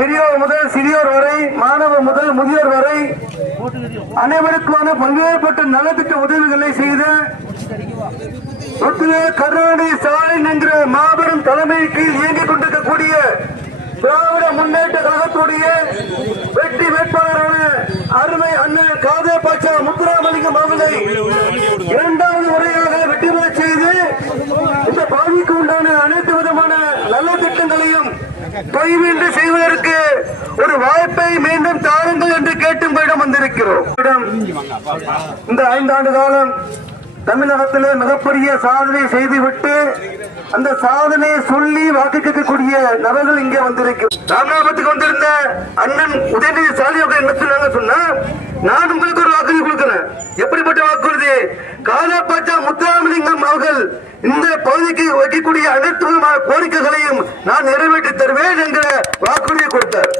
பெரியோர் முதல் சிறியோர் வரை, மாணவர் முதல் முதியோர் வரை அனைவருக்கான பல்வேறுபட்ட நலத்திட்ட உதவிகளை செய்த கருணாநிதி ஸ்டாலின் என்கிற மாபெரும் தலைமையின் கீழ் இயங்கிக் கொண்டிருக்கக்கூடிய திராவிட முன்னேற்ற கழகத்துடைய வெற்றி வேட்பாளரான அருமை அண்ணன் காதே பாட்சா முத்துராமலிங்கம் அவர்களை இரண்டாவது முறையாக வெற்றி பெற செய்து இந்த பாதிக்கு உண்டான அனைத்து விதமான நல்ல திட்டங்களையும் தொய்வின்றி செய்வதற்கு ஒரு வாய்ப்பை மீண்டும் தாருங்கள் என்று கேட்டு உங்களிடம் வந்திருக்கிறோம். இந்த 5 ஆண்டு காலம் தமிழகத்திலே மிகப்பெரிய சாதனை செய்துவிட்டு அந்த சாதனையை சொல்லி வாக்கு கேட்கக்கூடிய நபர்கள் இங்கே வந்திருக்கிறோம். ராமநாதத்துக்கு வந்திருந்த அண்ணன் உதயநிதி ஸ்டாலின் என்ன சொன்னாங்க சொன்னா, நான் உங்களுக்கு ஒரு வாக்குறுதி கொடுக்கிறேன். எப்படிப்பட்ட வாக்குறுதி? காதே பாட்சா முத்துராமலிங்கம் அவர்கள் இந்த பகுதிக்கு வைக்கக்கூடிய அனைத்து கோரிக்கைகளையும் நான் நிறைவேற்றி தருவேன் என்கிற வாக்குறுதியை கொடுத்தார்.